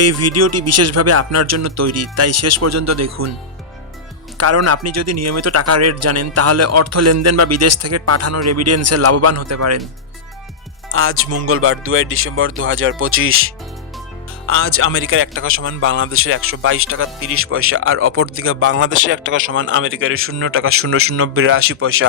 এই ভিডিওটি বিশেষভাবে আপনার জন্য তৈরি, তাই শেষ পর্যন্ত দেখুন। কারণ আপনি যদি নিয়মিত টাকা রেট জানেন, তাহলে অর্থ লেনদেন বা বিদেশ থেকে পাঠানো রেভিডেন্সে লাভবান হতে পারেন। আজ মঙ্গলবার, দুই ডিসেম্বর দু হাজার পঁচিশ। আজ আমেরিকার এক টাকা সমান বাংলাদেশের একশো বাইশ টাকা তিরিশ পয়সা, আর অপরদিকে বাংলাদেশের এক টাকা সমান আমেরিকার শূন্য টাকা শূন্য শূন্য বিরাশি পয়সা।